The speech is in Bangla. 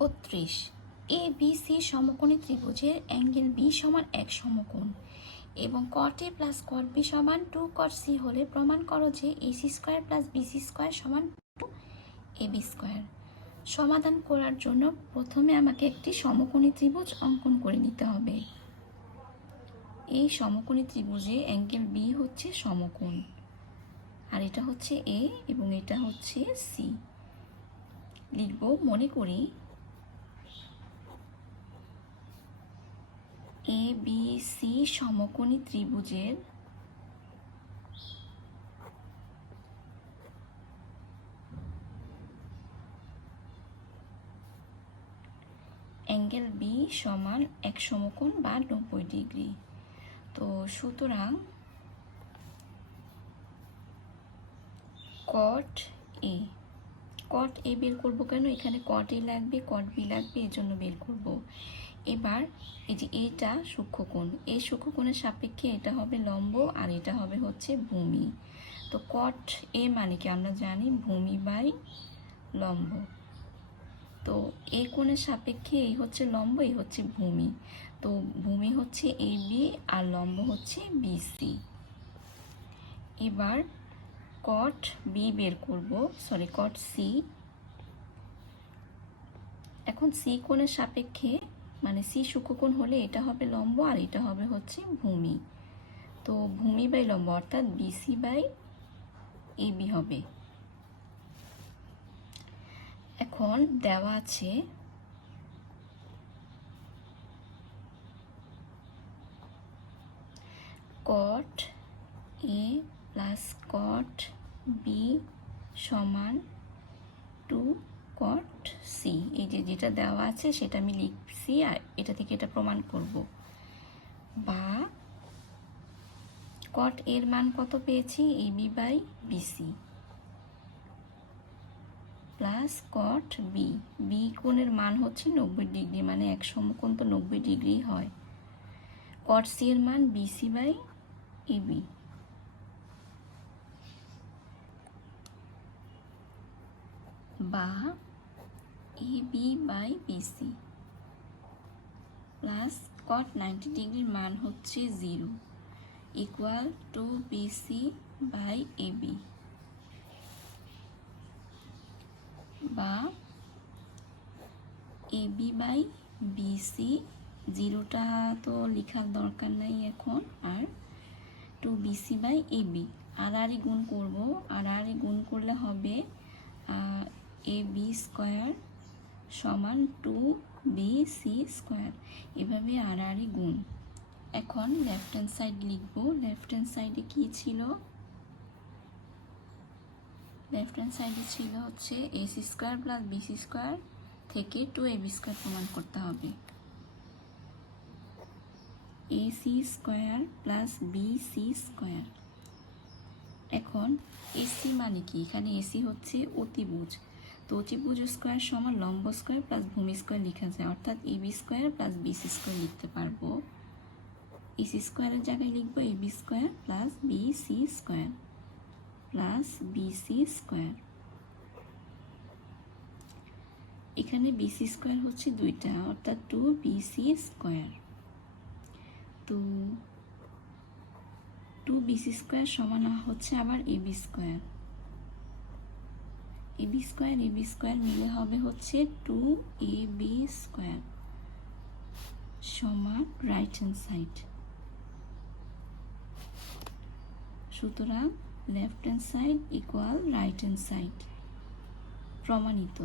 32 এ বি সি সমকোণী ত্রিভুজের অ্যাঙ্গেল বি সমান 1 সমকোণ এবং cot a plus cot b সমান 2 cot c হলে প্রমাণ করো যে ac square plus bc square সমান 2ab স্কয়ার। সমাধান করার জন্য প্রথমে আমাকে একটি সমকোণী ত্রিভুজ অঙ্কন করে নিতে হবে। এই সমকোণী ত্রিভুজে অ্যাঙ্গেল বি হচ্ছে সমকোণ, আর এটা হচ্ছে এ এবং এটা হচ্ছে সি। লিখব, মনে করি এ বি সি সমকোণী ত্রিভুজের অ্যাঙ্গেল বি সমান 1 সমকোণ বা 90 ডিগ্রি। তো সুতরাং cot a বের করবো কেন, এখানে cot a লাগবে, cot b লাগবে, এর জন্য বের করব। এবার এই যে এটা সূক্ষ্মকোণ, এই সূক্ষ্মকোণের সাপেক্ষে এটা হবে লম্ব আর এটা হবে হচ্ছে ভূমি। তো cot a মানে কি আমরা জানি ভূমি বাই লম্ব। তো এই কোণের সাপেক্ষে এই হচ্ছে লম্ব, এই হচ্ছে ভূমি। তো ভূমি হচ্ছে এ বি আর লম্ব হচ্ছে বিসি। এবার cot b বের করব, cot c। এখন সি কোণের সাপেক্ষে মানে সি সূক্ষ্মকোণ হলে এটা হবে লম্ব আর এটা হবে হচ্ছে ভূমি। তো ভূমি বাই লম্ব অর্থাৎ বিসি বাই এবি হবে। এখন দেওয়া আছে cot a plus cot b সমান 2 cot c। এই যে যেটা দেওয়া আছে সেটা আমি লিখছি আর এটা থেকে এটা প্রমাণ করব। বা cot এর মান কত পেয়েছি, ab by BC plus cot b। b কোণের মান হচ্ছে 90 ডিগ্রি, মানে 1 সমকোণ তো 90 ডিগ্রি হয়। cot c এর মান বিসি বাই এবি বা AB by BC plus cot 90 ডিগ্রির মান হচ্ছে 0 equal to BC by AB বা এবি বাই বিসি। 0টা তো লেখার দরকার নাই এখন, আর 2 বিসি বাই এবি। আর গুণ করব, আর গুণ করলে হবে এবি স্কোয়ার সমান 2 বিসি স্কোয়ার। এভাবে আর গুণ। এখন লেফট হ্যান্ড সাইড লিখব। লেফট হ্যান্ড সাইডে কি ছিল, লেফট হ্যান্ড সাইডে ছিল হচ্ছে AC square plus BC square থেকে 2ab স্কোয়ার প্রমাণ করতে হবে। AC square plus BC square. এখন এসি মানে কি, এখানে এসি হচ্ছে অতিভুজ। তো অতিভুজ স্কোয়ার সমান লম্ব স্কোয়ার প্লাস ভূমি স্কোয়ার লেখা যায়, অর্থাৎ AB square plus BC square লিখতে পারবো। এসি স্কোয়ারের জায়গায় লিখবো AB square plus BC square plus BC square. এখানে বিসি স্কোয়ার হচ্ছে 2টা, অর্থাৎ 2 বিসি স্কোয়ার। তো 2 বিসি স্কোয়ার সমান হচ্ছে আবার এবি স্কোয়ার। এবি স্কোয়ার মিলে হবে হচ্ছে 2ab স্কোয়ার সমান রাইট হ্যান্ড সাইড। সুতরাং left hand side equal right hand side. প্রমাণিত।